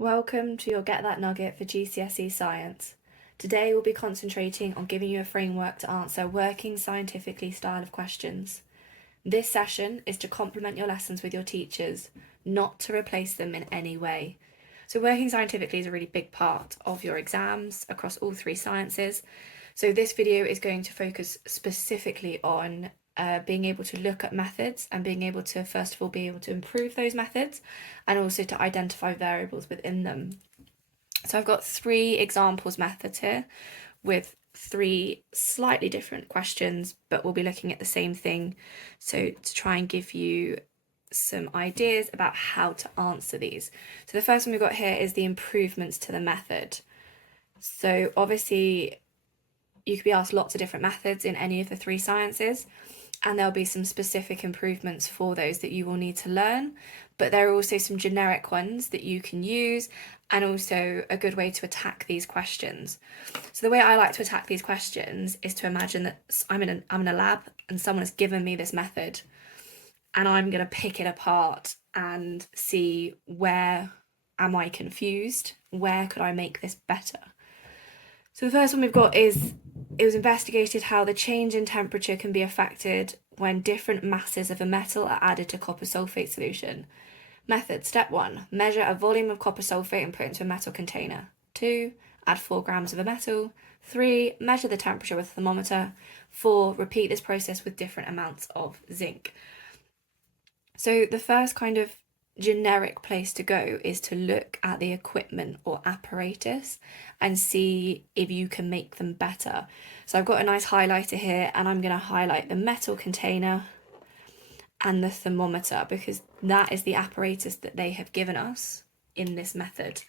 Welcome to your Get That Nugget for GCSE Science. Today we'll be concentrating on giving you a framework to answer working scientifically style of questions. This session is to complement your lessons with your teachers, not to replace them in any way. So working scientifically is a really big part of your exams across all three sciences. So this video is going to focus specifically on being able to look at methods and being able to, first of all, be able to improve those methods and also to identify variables within them. So I've got 3 examples methods here with 3 slightly different questions, but we'll be looking at the same thing. So to try and give you some ideas about how to answer these. So the first one we've got here is the improvements to the method. So obviously you could be asked lots of different methods in any of the 3 sciences, and there'll be some specific improvements for those that you will need to learn, but there are also some generic ones that you can use and also a good way to attack these questions. So the way I like to attack these questions is to imagine that I'm in a lab and someone has given me this method and I'm going to pick it apart and see where am I confused, where could I make this better. So the first one we've got is, it was investigated how the change in temperature can be affected when different masses of a metal are added to copper sulfate solution. Method, step 1, measure a volume of copper sulfate and put it into a metal container. 2, add 4 grams of a metal. 3, measure the temperature with a thermometer. 4, repeat this process with different amounts of zinc. So the first kind of generic place to go is to look at the equipment or apparatus and see if you can make them better. So I've got a nice highlighter here and I'm going to highlight the metal container and the thermometer because that is the apparatus that they have given us in this method.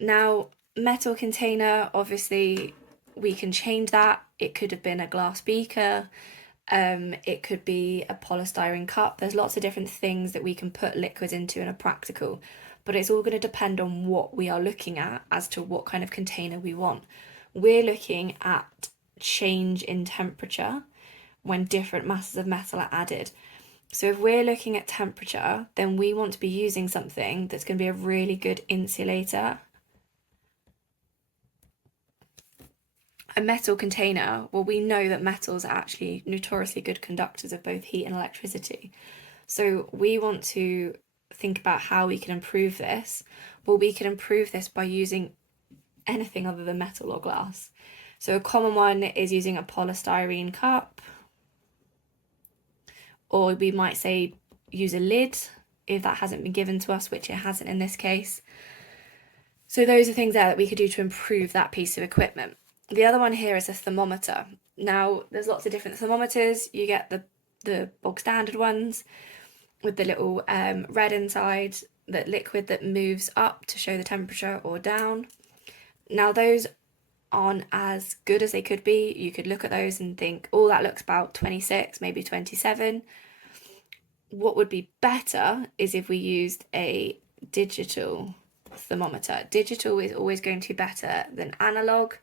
Now, metal container, obviously we can change that. It could have been a glass beaker. It could be a polystyrene cup. There's lots of different things that we can put liquids into in a practical, but it's all going to depend on what we are looking at as to what kind of container we want. We're looking at change in temperature when different masses of metal are added. So if we're looking at temperature, then we want to be using something that's going to be a really good insulator. A metal container, well, we know that metals are actually notoriously good conductors of both heat and electricity. So we want to think about how we can improve this. Well, we can improve this by using anything other than metal or glass. So a common one is using a polystyrene cup, or we might say use a lid if that hasn't been given to us, which it hasn't in this case. So those are things there that we could do to improve that piece of equipment. The other one here is a thermometer. Now, there's lots of different thermometers. You get the bog standard ones with the little red inside, that liquid that moves up to show the temperature or down. Now, those aren't as good as they could be. You could look at those and think, oh, that looks about 26, maybe 27. What would be better is if we used a digital thermometer. Digital is always going to be better than analog,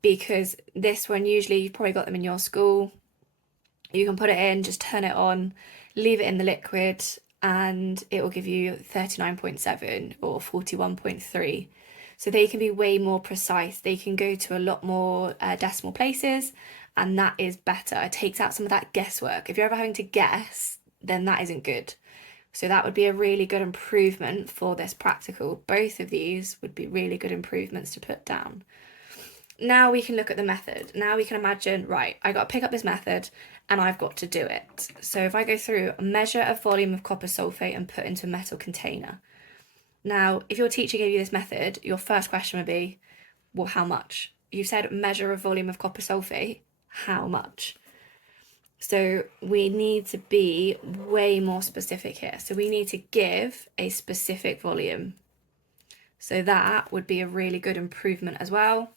because this one, usually you've probably got them in your school. You can put it in, just turn it on, leave it in the liquid, and it will give you 39.7 or 41.3. So they can be way more precise. They can go to a lot more decimal places, and that is better. It takes out some of that guesswork. If you're ever having to guess, then that isn't good. So that would be a really good improvement for this practical. Both of these would be really good improvements to put down. Now we can look at the method. Now we can imagine, right, I got to pick up this method and I've got to do it. So if I go through, measure a volume of copper sulfate and put into a metal container. Now, if your teacher gave you this method, your first question would be, well, how much? You said measure a volume of copper sulfate, how much? So we need to be way more specific here. So we need to give a specific volume. So that would be a really good improvement as well.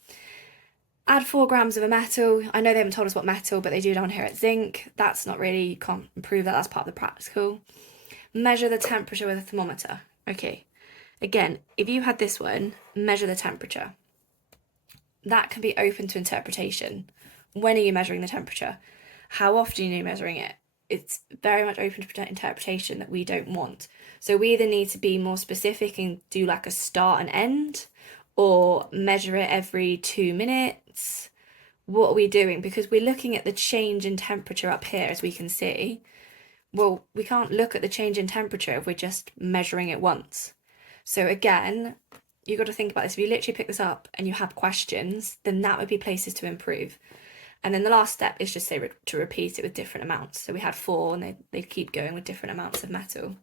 Add 4 grams of a metal. I know they haven't told us what metal, but they do down here at zinc. That's not really, you can't improve that, that's part of the practical. Measure the temperature with a thermometer. Okay, again, if you had this one, measure the temperature. That can be open to interpretation. When are you measuring the temperature? How often are you measuring it? it's very much open to interpretation that we don't want. So we either need to be more specific and do like a start and end, or measure it every 2 minutes. What are we doing? Because we're looking at the change in temperature up here, as we can see. Well, we can't look at the change in temperature if we're just measuring it once. So again, you've got to think about this. If you literally pick this up and you have questions, then that would be places to improve. And then the last step is just say to repeat it with different amounts. So we had 4 and they keep going with different amounts of metal.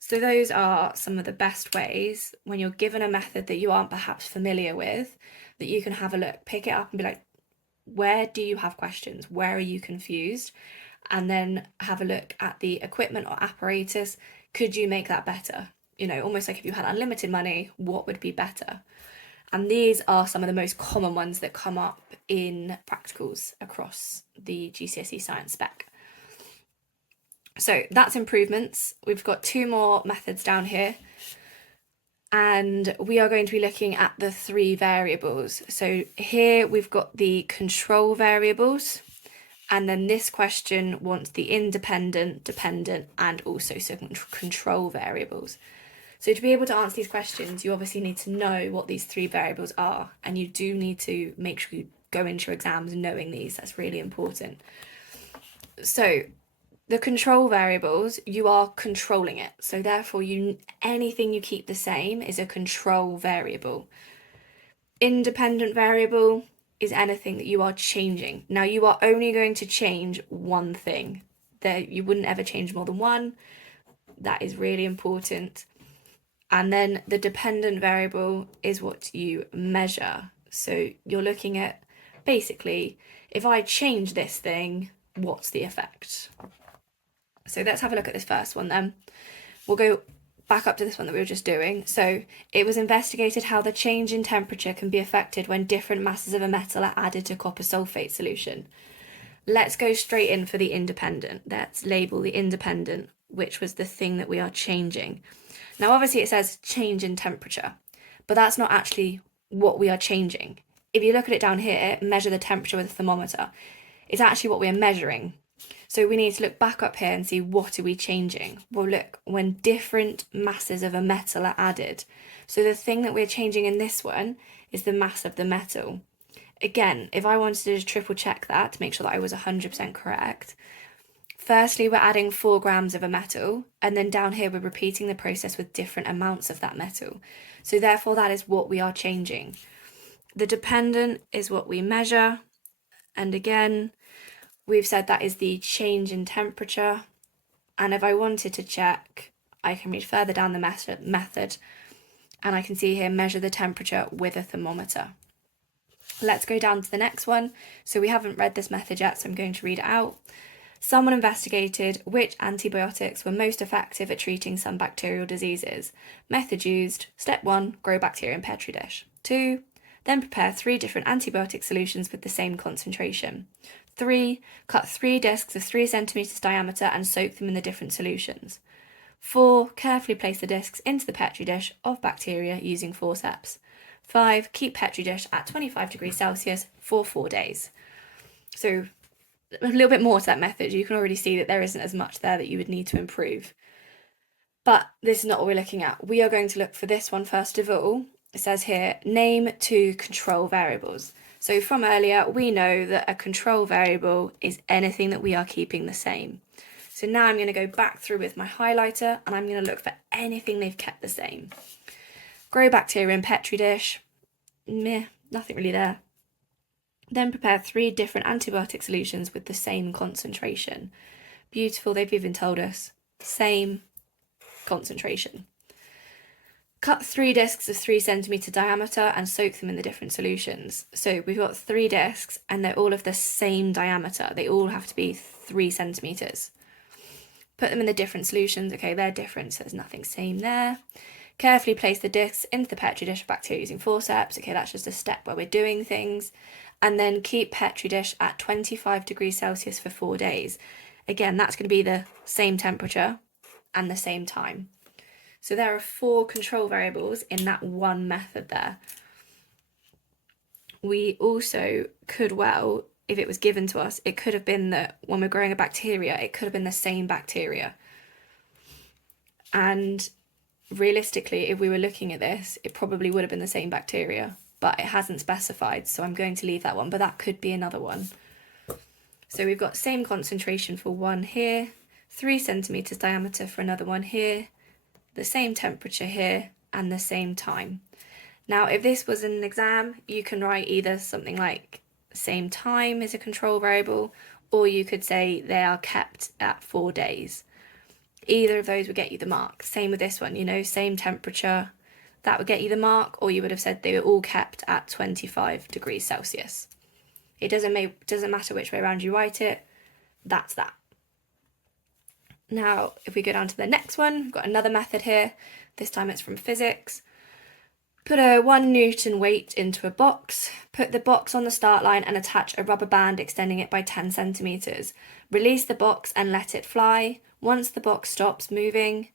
So those are some of the best ways when you're given a method that you aren't perhaps familiar with, that you can have a look, pick it up and be like, where do you have questions? Where are you confused? And then have a look at the equipment or apparatus. Could you make that better? You know, almost like if you had unlimited money, what would be better? And these are some of the most common ones that come up in practicals across the GCSE Science spec. So that's improvements. We've got 2 more methods down here. And we are going to be looking at the 3 variables. So here we've got the control variables. And then this question wants the independent, dependent, and also some control variables. So to be able to answer these questions, you obviously need to know what these 3 variables are. And you do need to make sure you go into your exams knowing these. That's really important. So the control variables, you are controlling it. So therefore, anything you keep the same is a control variable. Independent variable is anything that you are changing. Now, you are only going to change one thing. You wouldn't ever change more than one. That is really important. And then the dependent variable is what you measure. So you're looking at, basically, if I change this thing, what's the effect? So let's have a look at this first one then. We'll go back up to this one that we were just doing. So it was investigated how the change in temperature can be affected when different masses of a metal are added to copper sulfate solution. Let's go straight in for the independent. Let's label the independent, which was the thing that we are changing. Now, obviously it says change in temperature, but that's not actually what we are changing. If you look at it down here, measure the temperature with a thermometer. It's actually what we are measuring. So we need to look back up here and see, what are we changing? Well, look, when different masses of a metal are added. So the thing that we're changing in this one is the mass of the metal. Again, if I wanted to just triple check that to make sure that I was 100% correct, firstly, we're adding 4 grams of a metal, and then down here we're repeating the process with different amounts of that metal. So therefore, that is what we are changing. The dependent is what we measure, and again, we've said that is the change in temperature. And if I wanted to check, I can read further down the method, and I can see here, measure the temperature with a thermometer. Let's go down to the next one. So we haven't read this method yet, so I'm going to read it out. Someone investigated which antibiotics were most effective at treating some bacterial diseases. Method used: step 1, grow bacteria in petri dish. 2, then prepare 3 different antibiotic solutions with the same concentration. 3, cut 3 discs of 3 centimeters diameter and soak them in the different solutions. 4, carefully place the discs into the petri dish of bacteria using forceps. 5, keep petri dish at 25 degrees Celsius for 4 days. So a little bit more to that method. You can already see that there isn't as much there that you would need to improve. But this is not what we're looking at. We are going to look for this one first of all. It says here, name 2 control variables. So from earlier, we know that a control variable is anything that we are keeping the same. So now I'm going to go back through with my highlighter and I'm going to look for anything they've kept the same. Grow bacteria in petri dish. Meh, nothing really there. Then prepare 3 different antibiotic solutions with the same concentration. Beautiful, they've even told us. Same concentration. Cut 3 discs of 3 centimeter diameter and soak them in the different solutions. So we've got 3 discs and they're all of the same diameter. They all have to be 3 centimeters. Put them in the different solutions. Okay, they're different, so there's nothing same there. Carefully place the discs into the petri dish of bacteria using forceps. Okay, that's just a step where we're doing things. And then keep petri dish at 25 degrees Celsius for 4 days. Again, that's going to be the same temperature and the same time. So there are 4 control variables in that one method there. We also could well if it was given to us, it could have been that when we're growing a bacteria, it could have been the same bacteria. And realistically, if we were looking at this, it probably would have been the same bacteria, but it hasn't specified, so I'm going to leave that one, but that could be another one. So we've got same concentration for one here, 3 centimeters diameter for another one here, the same temperature here, and the same time. Now, if this was an exam, you can write either something like same time is a control variable, or you could say they are kept at 4 days. Either of those would get you the mark. Same with this one, you know, same temperature, that would get you the mark, or you would have said they were all kept at 25 degrees Celsius. It doesn't matter which way around you write it, that's that. Now, if we go down to the next one, we've got another method here. This time it's from physics. Put a 1 Newton weight into a box, put the box on the start line and attach a rubber band extending it by 10 centimeters. Release the box and let it fly. Once the box stops moving,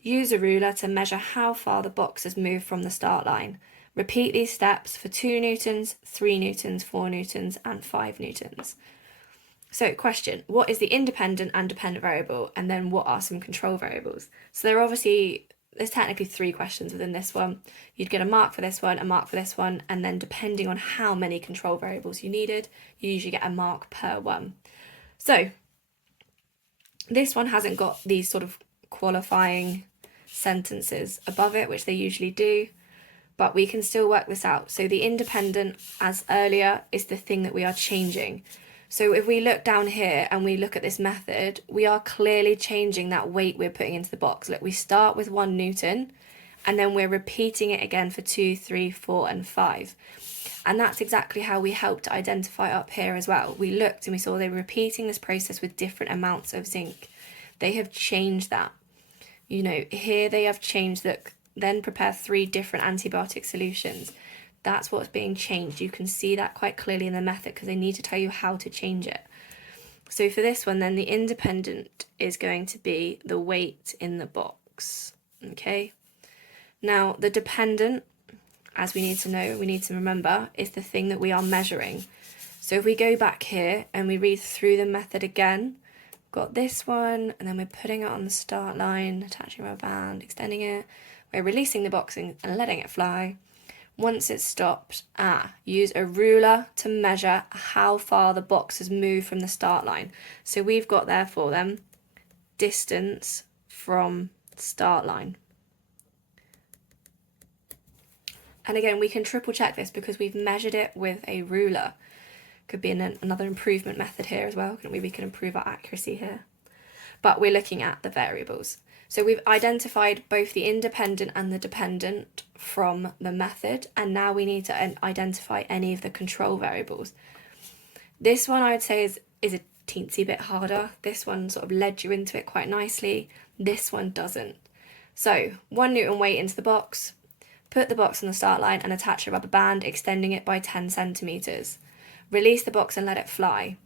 use a ruler to measure how far the box has moved from the start line. Repeat these steps for 2 newtons, 3 newtons, 4 newtons, and 5 newtons. So, question, what is the independent and dependent variable? And then what are some control variables? So there's technically 3 questions within this one. You'd get a mark for this one, a mark for this one, and then depending on how many control variables you needed, you usually get a mark per one. So this one hasn't got these sort of qualifying sentences above it, which they usually do, but we can still work this out. So the independent, as earlier, is the thing that we are changing. So if we look down here and we look at this method, we are clearly changing that weight we're putting into the box. Look, we start with 1 Newton and then we're repeating it again for 2, 3, 4 and 5. And that's exactly how we helped to identify up here as well. We looked and we saw they were repeating this process with different amounts of zinc. They have changed that. You know, here they have changed, look, then prepare 3 different antibiotic solutions. That's what's being changed. You can see that quite clearly in the method because they need to tell you how to change it. So for this one, then the independent is going to be the weight in the box. Okay. Now the dependent, as we need to remember, is the thing that we are measuring. So if we go back here and we read through the method again, got this one, and then we're putting it on the start line, attaching a band, extending it. We're releasing the box and letting it fly. Once it's stopped, use a ruler to measure how far the box has moved from the start line. So we've got there for them distance from start line. And again, we can triple check this because we've measured it with a ruler. Could be another improvement method here as well. We can improve our accuracy here. But we're looking at the variables. So we've identified both the independent and the dependent from the method, and now we need to identify any of the control variables. This one I would say is a teensy bit harder. This one sort of led you into it quite nicely. This one doesn't. So 1 Newton weight into the box, put the box on the start line and attach a rubber band extending it by 10 centimeters. Release the box and let it fly.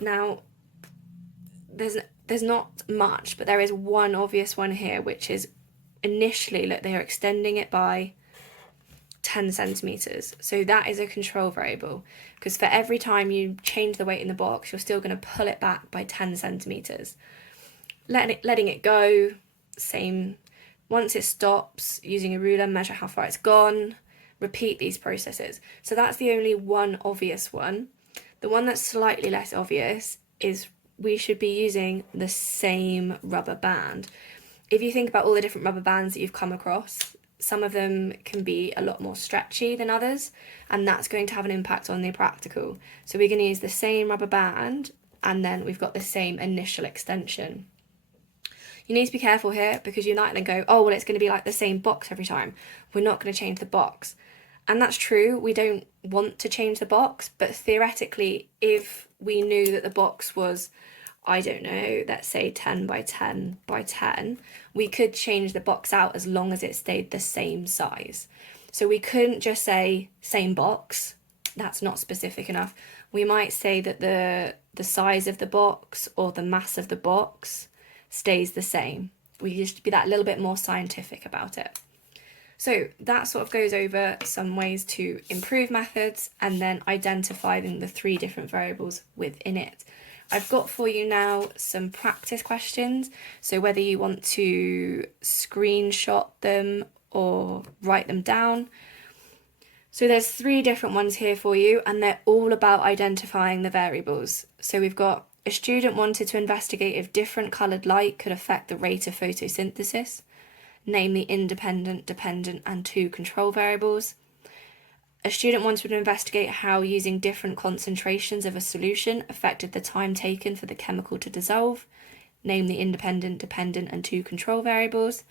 Now, there's not much, but there is one obvious one here, which is initially, look, they are extending it by 10 centimeters. So that is a control variable because for every time you change the weight in the box, you're still going to pull it back by 10 centimeters. Letting it go, same. Once it stops, using a ruler, measure how far it's gone. Repeat these processes. So that's the only one obvious one. The one that's slightly less obvious is we should be using the same rubber band. If you think about all the different rubber bands that you've come across, some of them can be a lot more stretchy than others, and that's going to have an impact on the practical. So we're going to use the same rubber band, and then we've got the same initial extension. You need to be careful here because you might then go, oh, well, it's going to be like the same box every time. We're not going to change the box. And that's true, we don't want to change the box, but theoretically, if we knew that the box was, I don't know, let's say 10 by 10 by 10, we could change the box out as long as it stayed the same size. So we couldn't just say same box, that's not specific enough. We might say that the size of the box or the mass of the box stays the same. We just be that little bit more scientific about it. So that sort of goes over some ways to improve methods and then identifying the 3 different variables within it. I've got for you now some practice questions, so whether you want to screenshot them or write them down. So there's 3 different ones here for you, and they're all about identifying the variables. So we've got a student wanted to investigate if different coloured light could affect the rate of photosynthesis. Name the independent, dependent, and 2 control variables. A student wanted to investigate how using different concentrations of a solution affected the time taken for the chemical to dissolve. Name the independent, dependent, and 2 control variables.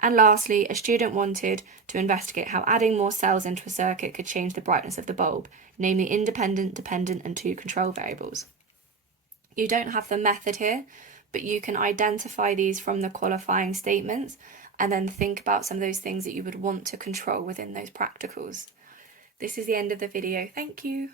And lastly, a student wanted to investigate how adding more cells into a circuit could change the brightness of the bulb. Name the independent, dependent, and 2 control variables. You don't have the method here, but you can identify these from the qualifying statements and then think about some of those things that you would want to control within those practicals. This is the end of the video. Thank you.